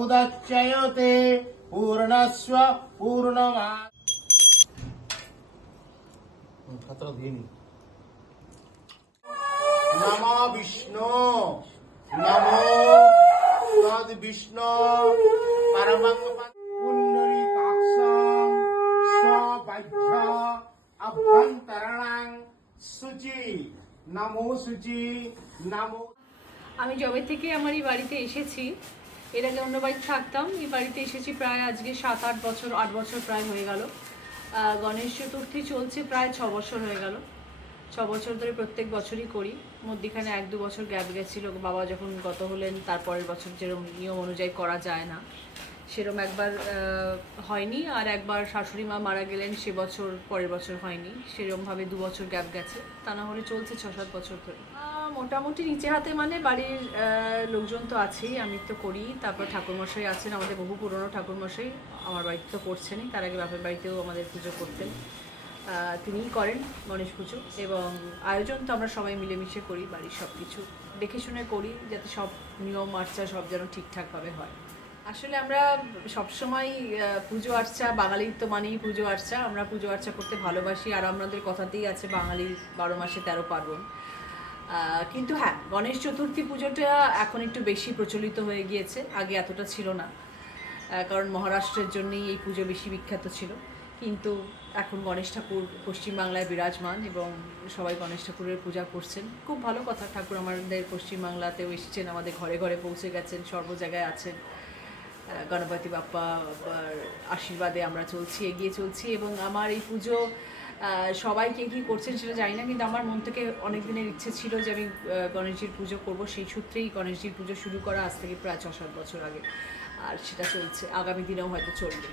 समुदच्यते पूर्णस्व पूर्णमादाय। नमो विष्णु नमो तद विष्णु परमं पुंडरीकाक्षं स्वबाह्य अभ्यन्तरणां शुचि नमो शुचि नमो। আমি যবে থেকে আমার এই বাড়িতে এসেছি, এর আগে অন্য বাড়িতে থাকতাম, এই বাড়িতে এসেছি প্রায় আজকে 7-8 বছর, 8 বছর প্রায় হয়ে গেল। গণেশ চতুর্থী চলছে প্রায় 6 বছর হয়ে গেল। 6 বছর ধরে প্রত্যেক বছরই করি। মধ্যিখানে 1-2 বছর গ্যাপ গেছিলো, বাবা যখন গত হলেন তারপরের বছর যেরকম নিয়ম অনুযায়ী করা যায় না সেরকম একবার হয়নি, আর একবার শাশুড়ি মা মারা গেলেন সে বছর, পরের বছর হয়নি, সেরকমভাবে 2 বছর গ্যাপ গেছে। তা না হলে চলছে 6-7 বছর ধরে। মোটামুটি নিচে হাতে মানে বাড়ির লোকজন তো আছেই, আমি তো করি, তারপর ঠাকুরমশাই আছেন, আমাদের বহু পুরনো ঠাকুরমশাই আমার বাড়িতে তো করছেনই, তার আগে বাপের বাড়িতেও আমাদের পুজো করতেন, তিনিই করেন গণেশ পুজো। এবং আয়োজন তো আমরা সবাই মিলেমিশে করি, বাড়ির সব কিছু দেখে শুনে করি যাতে সব নিয়ম আর্চা সব যেন ঠিকঠাকভাবে হয়। আসলে আমরা সবসময় পুজো আর্চা, বাঙালির তো মানেই পুজো আর্চা, আমরা পুজো আর্চা করতে ভালোবাসি, আর আমাদের কথাতেই আছে বাঙালির 12 মাসে 13 পার্বণ। কিন্তু হ্যাঁ, গণেশ চতুর্থী পুজোটা এখন একটু বেশি প্রচলিত হয়ে গিয়েছে, আগে এতটা ছিল না, কারণ মহারাষ্ট্রের জন্যই এই পুজো বেশি বিখ্যাত ছিল। কিন্তু এখন গণেশ ঠাকুর পশ্চিমবাংলায় বিরাজমান এবং সবাই গণেশ ঠাকুরের পূজা করছেন, খুব ভালো কথা। ঠাকুর আমাদের পশ্চিমবাংলাতেও এসেছেন, আমাদের ঘরে ঘরে পৌঁছে গেছেন, সর্ব জায়গায় আছেন। গণপতি বাপ্পার আশীর্বাদে আমরা চলছি, এগিয়ে চলছি। এবং আমার এই পুজো সবাই কে কী করছেন সেটা জানি না, কিন্তু আমার মন থেকে অনেক দিনের ইচ্ছে ছিল যে আমি গণেশজির পুজো করব, সেই সূত্রেই গণেশজির পুজো শুরু করা আজ থেকে প্রায় 6-7 বছর আগে, আর সেটা চলছে, আগামী দিনেও হয়তো চলবে।